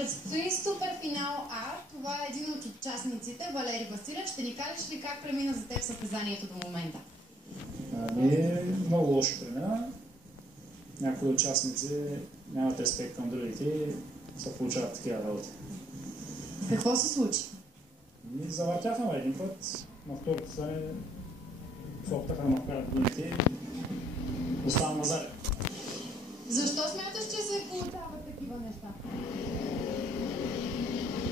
Предстои суперфинал А. Това е един от участниците, Валери Василев. Ще ни кажеш ли как премина за теб състезанието до момента? Много лошо премина. Някои участници нямат респект към другите и се получават такива работи. Какво се случи? Завъртяхме един път, на второто стане се опитаха да ме вкарат другите и оставам назад. Защо смяташ, че се получават такива неща?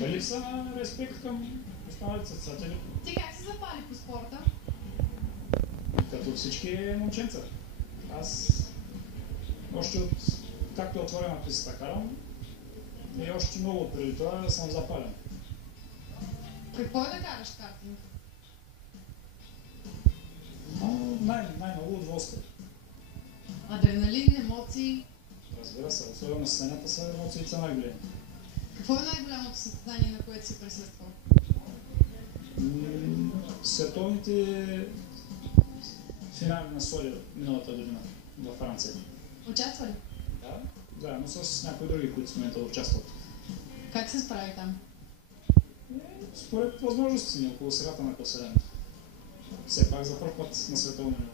Липса на респект към останалите състезатели. Ти как се запали по спорта? Като всички момченца. Аз още от както отворена пистата карам и още много преди това съм запален. Какво е да караш картинг? Най-много удоволствие. Адреналин, емоции. Разбира се, особено сцената са емоциите най-големи. Какво е най-голямото състезание, на което си присъствал? Световните финали на Соли миналата година във Франция. Участва ли? Да, заедно с някои други, които в момента участват. Как се справи там? Според възможностите ни около средата на класирането. Все пак за първ път на световно ниво.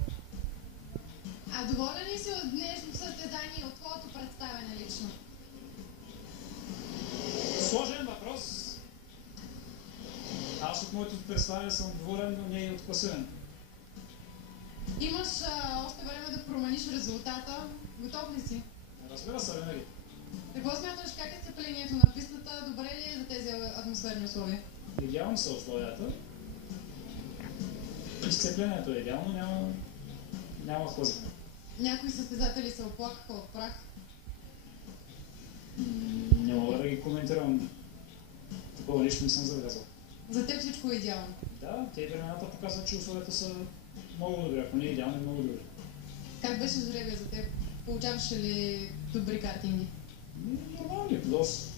А доволен ли си от днешното състезание и от твоето представяне лично? Сложен въпрос. Аз от моето представяне съм доволен, но не и от класирането. Имаш още време да промениш резултата. Готов ли си? Разбира се, винаги. Какво смяташ, как е сцеплението на пистата? Добре ли е за тези атмосферни условия? Идеално са условията. Изцеплението е идеално, няма хлъзгане. Някои състезатели се оплакаха от прах. Не мога да ги коментирам. Такова нищо не съм забелязал. За теб всичко е идеално? Да, тези времената показват, че условията са много добри. Ако не е идеално, много добри. Как беше жребия за теб? Получаваше ли добри картинги? Нормални, доста.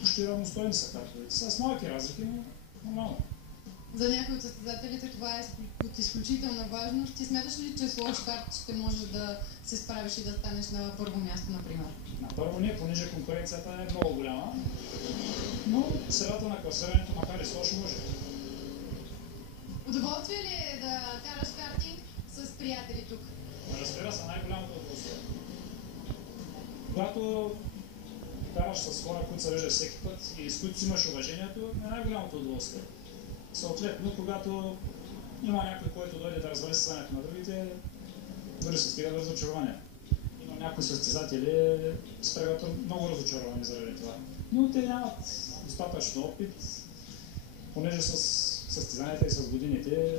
Почти равностойни са картовете. С малки разлики, но нормално. За някои от състезателите това е от изключителна важност. Ти смяташ ли, че с лош карт ще можеш да се справиш и да станеш на първо място, например? На първо не, понеже конкуренцията е много голяма, но средата на класирането, макар и с лошо, може. Удоволствие ли е да караш картинг с приятели тук? Разбира се, най-голямото удоволствие. Когато караш с хора, които се виждат всеки път и с които си имаш уважението, е най-голямото удоволствие. Съответно, когато има някой, който дойде да развали състезанието на другите, дори се стига до разочарование. Има някои състезатели спрягат много разочаровани заради това. Но те нямат достатъчно опит, понеже с състезанията и с годините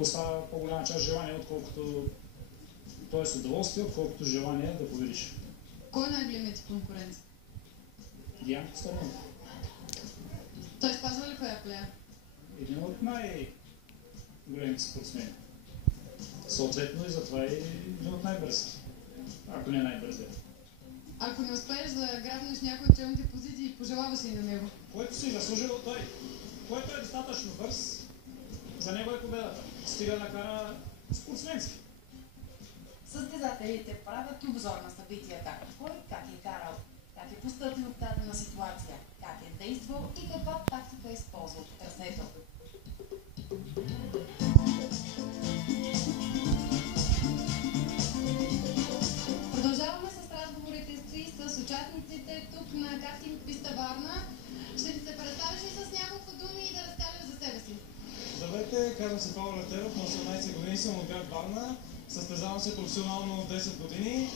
остава по-голяма част желание, отколкото т.е. удоволствие, отколкото желание да победиш. Кой е най-големият ти конкурент? Диан Костадинов. Той спазва ли фейерплея? Един от най-големите спортсмени. Съответно и затова е един от най-бързите. Ако не най-бързият. Ако не успееш да грабнеш някой от челните позиции, пожелаваш ли на него? Който си заслужил той. Който е достатъчно бърз, за него е победата. Стига да кара спортсменски. Състезателите правят обзор на събитията. Кой как е карал, как е постъпил в дадена ситуация, как е действал и каква тактика е използвал по трасето. Продължаваме с разговорите с участниците тук на картинг писта Варна. Ще ти се представиш ли с няколко думи и да разкажеш за себе си? Здравейте, казвам се Павел Летеров, на 18 години съм от град Варна. Състезавам се професионално от 10 години.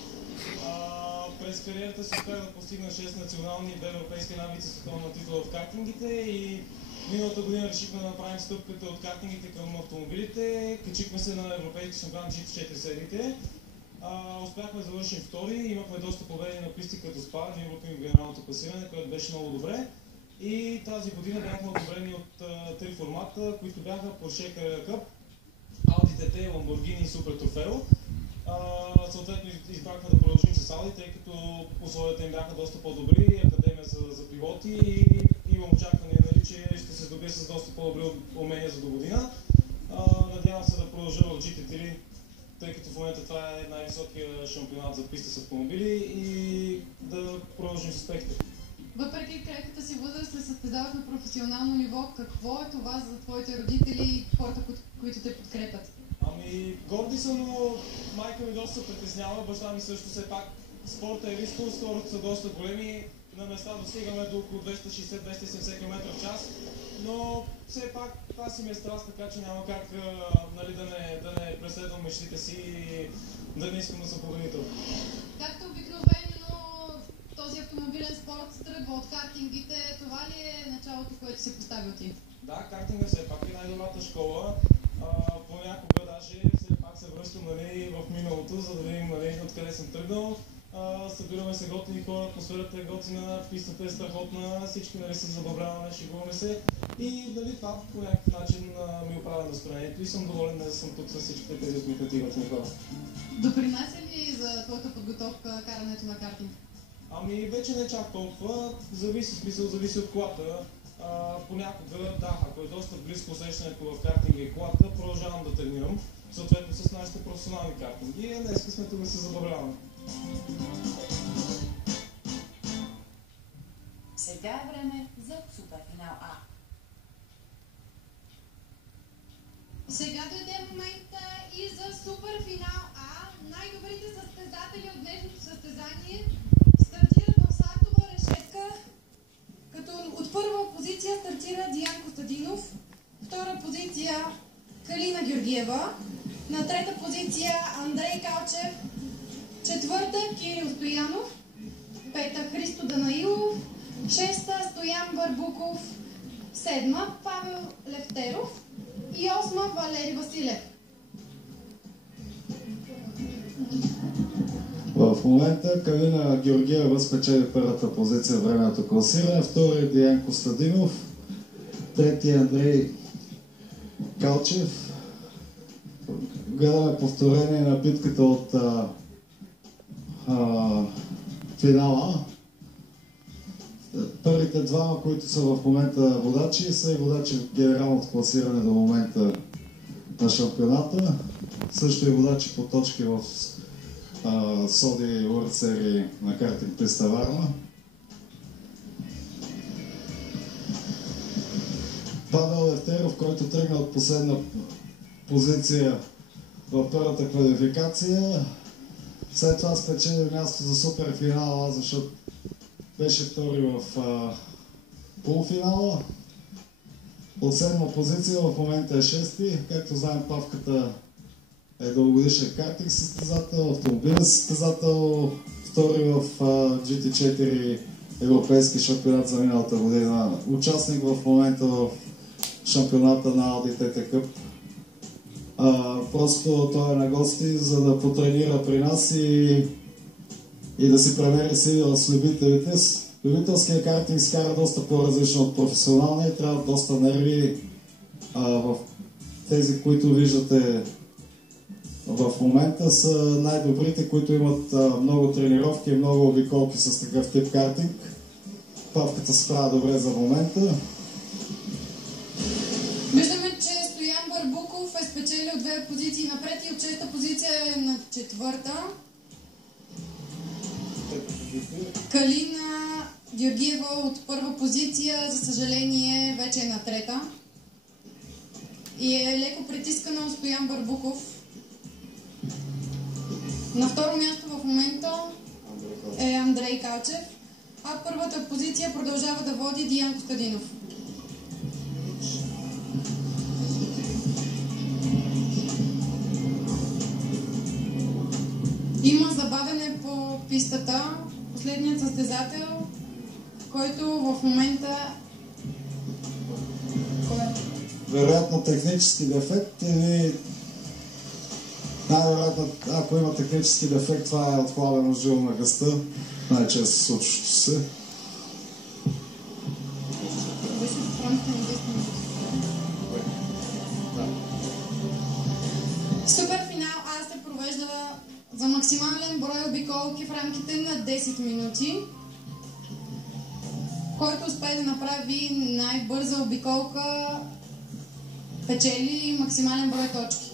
През кариерата си успях да постигна 6 национални и 2 европейски навици световна титла в картингите и миналата година решихме да направим стъпката от картингите към автомобилите. Качихме се на европейски шампион GT4 сериите. Успяхме да завършим втори, имахме доста победи на писти като СПА, ние въпим генералното класиране, което беше много добре. И тази година бяхме одобрени от 3 формата, които бяха Porsche Carrera Cup, Audi TT, Lamborghini и Super Trofeo. Съответно избрахме да продължим с Audi, тъй като условията им бяха доста по-добри, академия за пилоти и имам очакване, нали, че ще се здобия с доста по-добри умения за до година. Надявам се да продължа в GT3 тъй като в момента това е най-високия шампионат за писта с автомобили и да продължим с успехите. Въпреки крехката си възраст се състезаваш на професионално ниво. Какво е това за твоите родители и хората, които те подкрепят? Ами, горди съм, но майка ми доста притеснява, баща ми също. Все пак спорта е рисков, скорото са доста големи, на места достигаме до около 260-270 км в час, но все пак това си ми е страст, така че няма как нали, да не преследвам мечтите си и да не искам да съм победител. Както обикновено този автомобилен спорт тръгва от картингите, това ли е началото, което си поставил ти? Да, картинга все пак е най-добрата школа. Понякога даже все пак се връщам нали, в миналото, за да видим нали, откъде съм тръгнал. Събираме се готини хора, атмосферата е готина, пистата е страхотна, всички нали, се забавляваме, шегуваме се и нали, това по някакъв начин ми оправя настроението и съм доволен да съм тук с всичките тези усмихнати готини хора. Допринася ли за твоята подготовка карането на картинг? Ами вече не чак толкова, зависи от колата. Понякога, да, ако е доста близко усещането в картинга и колата, продължавам да тренирам, съответно с нашите професионални картинги. И днес сме тук да се забавляваме. Сега е време за суперфинал А. Сега дойде момента и за суперфинал А. Най-добрите състезатели от днешното състезание стартират в стартова решетка, като от първа позиция стартира Диан Костадинов, втора позиция Калина Георгиева, на трета позиция Андрей Калчев, четвърта Кирил Стоянов, пета Христо Данаилов, шеста Стоян Барбуков, седма Павел Левтеров и осма Валери Василев. В момента Калина Георгиева спечели първата позиция в времето класиране, втори Диан Костадинов, трети Андрей Калчев. Гледаме повторение на битката от финала. Първите двама, които са в момента водачи, са и водачи в генералното класиране до момента на шампионата. Също и водачи по точки в Соди World Series на картинг писта Варна. Павел Левтеров, който тръгна от последна позиция в първата квалификация, след това спечели място за суперфинала, защото беше втори в полуфинала. От седма позиция в момента е шести. Както знаем, Павката е дългогодишен картинг състезател, автомобилен състезател, втори в GT4 европейски шампионат за миналата година. Участник в момента в шампионата на Audi TT Cup. Просто той е на гости, за да потренира при нас и да си премери сила с любителите. Любителския картинг се кара доста по-различно от професионалния и трябва доста нерви. В тези, които виждате в момента, са най-добрите, които имат много тренировки и много обиколки с такъв тип картинг. Павката се справя добре за момента. Виждаме, че Стоян Барбуков е спечелил две позиции напред и от шеста позиция е на четвърта. Калина Георгиева от първа позиция, за съжаление, вече е на трета. И е леко притискана от Стоян Барбуков. На второ място в момента е Андрей Калчев, а първата позиция продължава да води Диан Костадинов. Има забавене по пистата. Последният състезател, който в момента... Вероятно технически дефект или най-вероятно, ако има технически дефект, това е отхлабено жило на гъста, най-често случващо се. Суперфинал А се провежда за максимален брой обиколки в рамките на 10 минути. Който успее да направи най-бърза обиколка, печели максимален брой точки.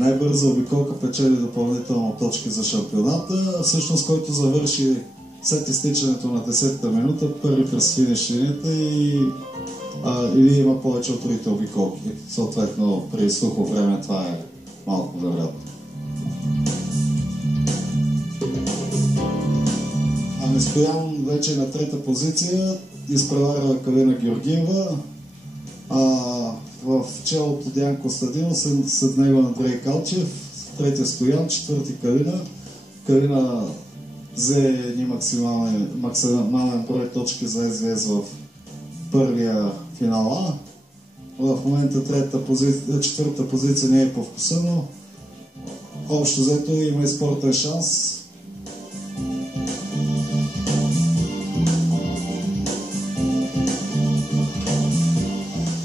най-бърза обиколка печели допълнително точки за шампионата, всъщност който завърши след изтичането на 10-та минута първи през финиш линията или има повече от другите обиколки. Съответно, при сухо време това е малко вероятно. Стоян вече на трета позиция, изпреварва Калина Георгиева, в челото Диан Костадинов, след него Андрей Калчев, третия Стоян, четвърти Калина. Калина взе едни максимален брой точки за СВС в първия финал А. В момента четвърта позиция не е по вкуса, но общо взето има и спортен шанс.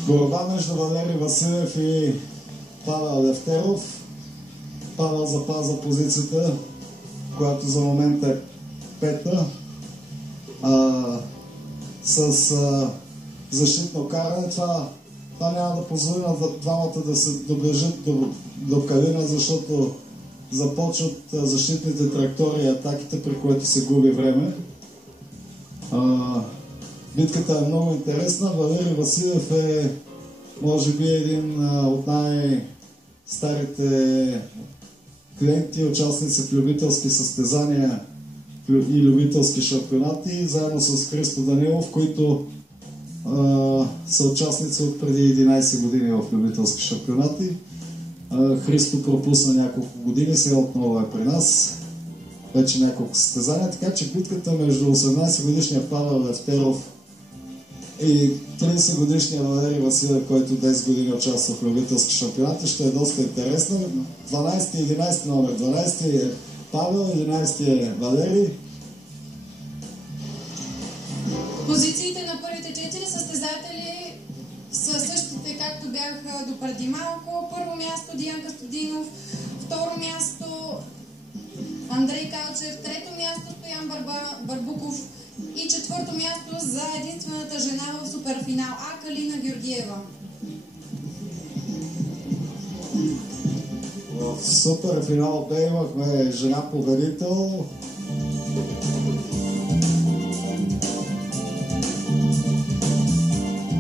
Борба между Валери Василев и Павел Левтеров. Павел запазва позицията, която за момента е пета. С защитно каране това няма да позволи на двамата да се доближат до Калина, защото започват защитните траектории и атаките, при което се губи време. Битката е много интересна. Валери Василев е, може би, един от най-старите клиенти, участници в любителски състезания и любителски шампионати, заедно с Христо Данилов, които са участници от преди 11 години в любителски шампионати. Христо пропусна няколко години, сега отново е при нас. Вече няколко състезания, така че битката между 18-годишния Павел Левтеров и 30-годишния Валери Василев, който 10 години участва в любителски шампионати, ще е доста интересно. 12 и 11 номер. 12 е Павел, 11 е Валери. Позициите на първите 4 състезатели са същите, както бяха допреди малко. Първо място Диан Костадинов, второ място Андрей Калчев, трето място Стоян Барбуков и четвърто място за единствената жена в суперфинал А, Калина Георгиева. В суперфинал Б имахме жена победител.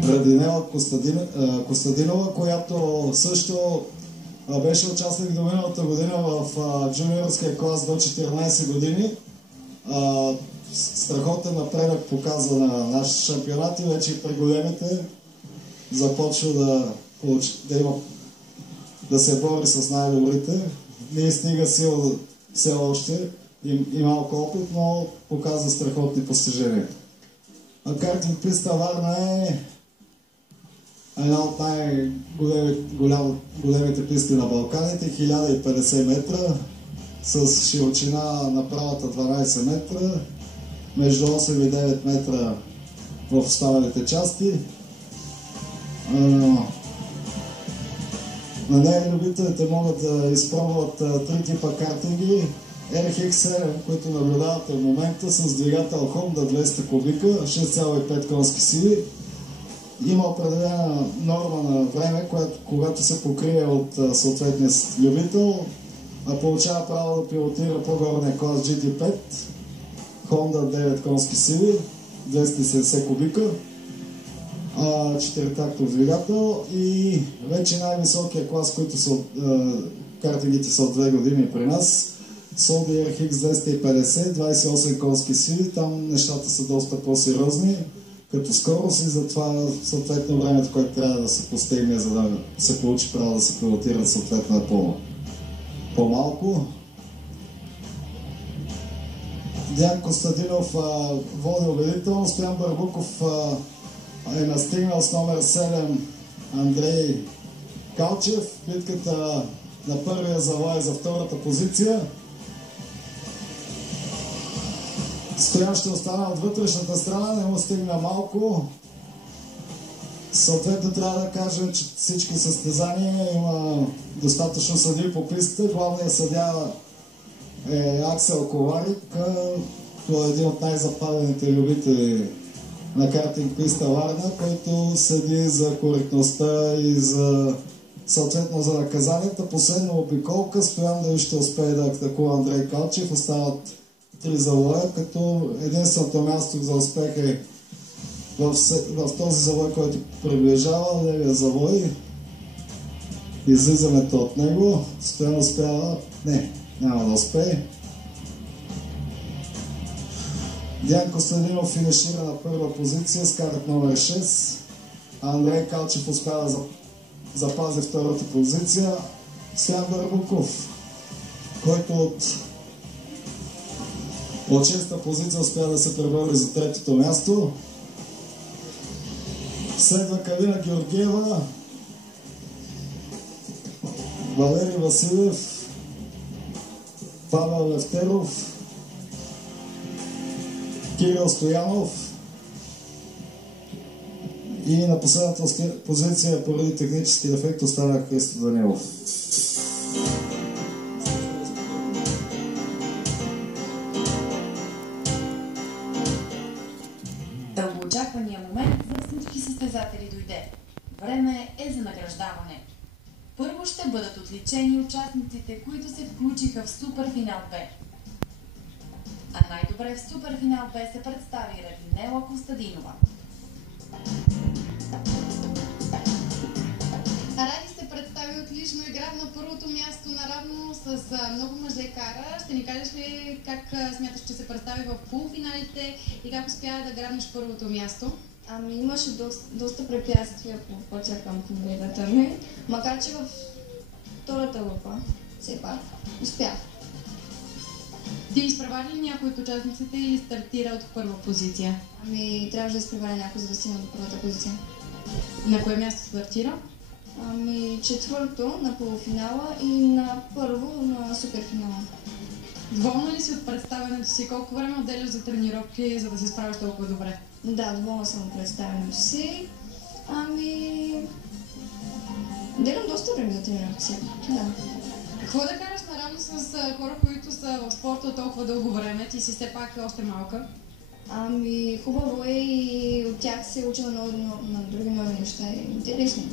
Радинела Костадинова, която също беше участник до миналата година в джуниорския клас до 14 години. Страхотен напредък показва на нашите шампионати, вече и при големите започва да се бори с най-добрите. Не стига сила все още и малко опит, но показва страхотни постижения. Картинг писта Варна е една от най-големите писти на Балканите, 1050 метра, с широчина на правата 12 метра, между 8 и 9 метра в останалите части. На нея любителите могат да изпробват 3 типа картинги. RX7, които наблюдавате в момента, с двигател Honda 200 кубика, 6,5 конски сили. Има определена норма на време, когато се покрие от съответния любител, получава право да пилотира по-горния клас GT5, Honda 9 конски сили, 270 кубика, 4-тактов двигател и вече най-високия клас, които са картингите са от 2 години при нас, Sony RX 250, 28 конски сили, там нещата са доста по-сериозни като скорост и затова съответно времето, което трябва да се постигне, за да се получи право да се пилотира съответно по-малко. Диан Костадинов води убедително, Стоян Барбуков е настигнал с номер 7 Андрей Калчев. Битката на първия завой за втората позиция. Стоян ще остане от вътрешната страна, не му стигна малко. Съответно трябва да кажем, че всички състезания има достатъчно съдии по пистата. Главният съдия е Аксел Коварик, той е един от най-запалените любители на картинг писта Варна, който съди за коректността и за Съответно за наказанията, последна обиколка, Стоян дали ще успее да атакува Андрей Калчев. Остават 3 завоя, като единственото място за успех е в този завой, който приближава левия завой. Излизането от него. Стоян успява... Не, няма да успее. Диан Костадинов финишира на първа позиция с карат номер 6. Андрей Калчев успя да запази втората позиция. Стоян Барбуков, който от 6-та позиция успя да се пребори за третото място. Следва Калина Георгиева, Валерий Василев, Павел Левтеров, Кирил Стоянов и на последната позиция поради технически дефект остана Христо Данилов. Дългоочаквания момент за всички състезатели дойде. Време е за награждаване. Първо ще бъдат отличени участниците, които се включиха в Суперфинал Б. А най-добре в Суперфинал Б се представи Ревинела Костадинова. Ради се представи отлично, игра на първото място наравно с много мъже кара. Ще ни кажеш ли как смяташ, че се представи в полуфиналите и как успя да грабнеш първото място? Ами имаше доста препятствия по пътя към победата ми, макар че в втората група все пак успях. Ти изпревари ли някой от участниците или стартира от първа позиция? Ами трябваше да изпреваря някой, за да стигна до първата позиция. На кое място стартира? Ами четвърто на полуфинала и на първо на суперфинала. Доволна ли си от представянето си? Колко време отделяш за тренировки, за да се справиш толкова добре? Да, доволна съм от представянето си. Ами... Отделям доста време за тренировки си. Да. Какво да кажеш наравно с хора, които са в спорта толкова дълго време? Ти си все пак още малка. Ами хубаво е и от тях се уча на други нови неща. Интересно.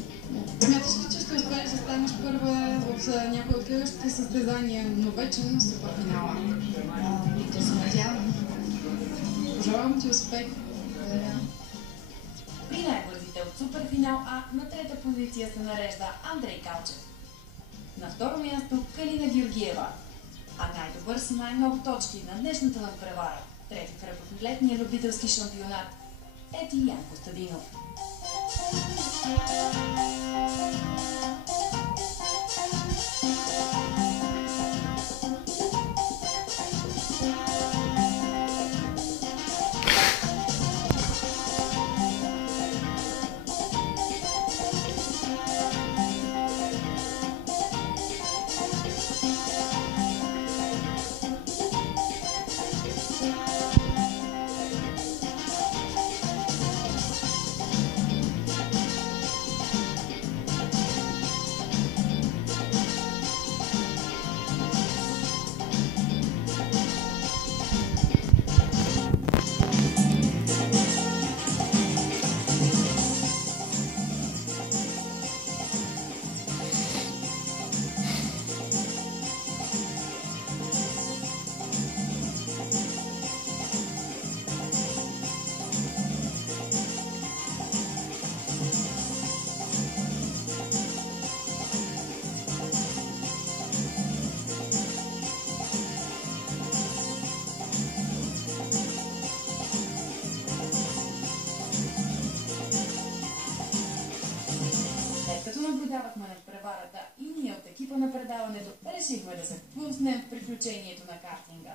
Смяташ ли, че ще успееш да станеш първа в някои от следващите състезания, но вече на суперфинала? Да се надявам. Пожелавам ти успех. При най-бързите от Суперфинал А на трета позиция се нарежда Андрей Калчев. На второ място Калина Георгиева. А най-добър с най-много точки на днешната надпревара, трети в летния любителски шампионат, е Диан Костадинов. Наблюдавахме надпреварата и ние от екипа на предаването решихме да се впуснем в приключението на картинга.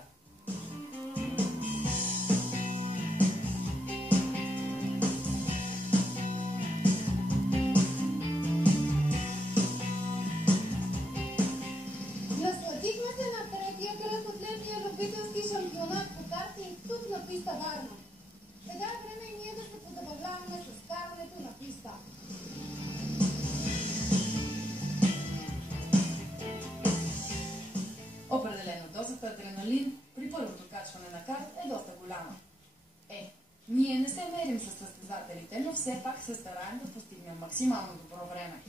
Насладихме се на третия кръг от летния любителски шампионат по картинг тук на писта Варна. Сега е време и ние да се позабавляваме с карането на писта. Определено дозата адреналин при първото качване на карт е доста голяма. Ние не се мерим с състезателите, но все пак се стараем да постигнем максимално добро време.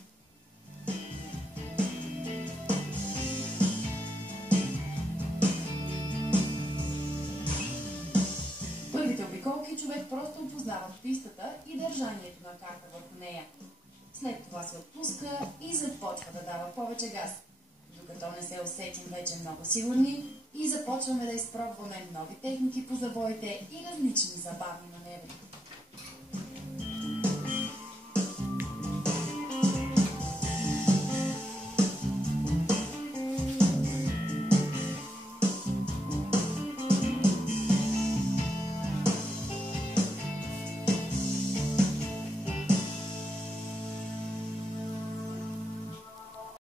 завойки човек просто опознава пистата и държанието на карта върху нея. След това се отпуска и започва да дава повече газ. Докато не се усетим вече много сигурни и започваме да изпробваме нови техники по завоите и различни забавни маневри.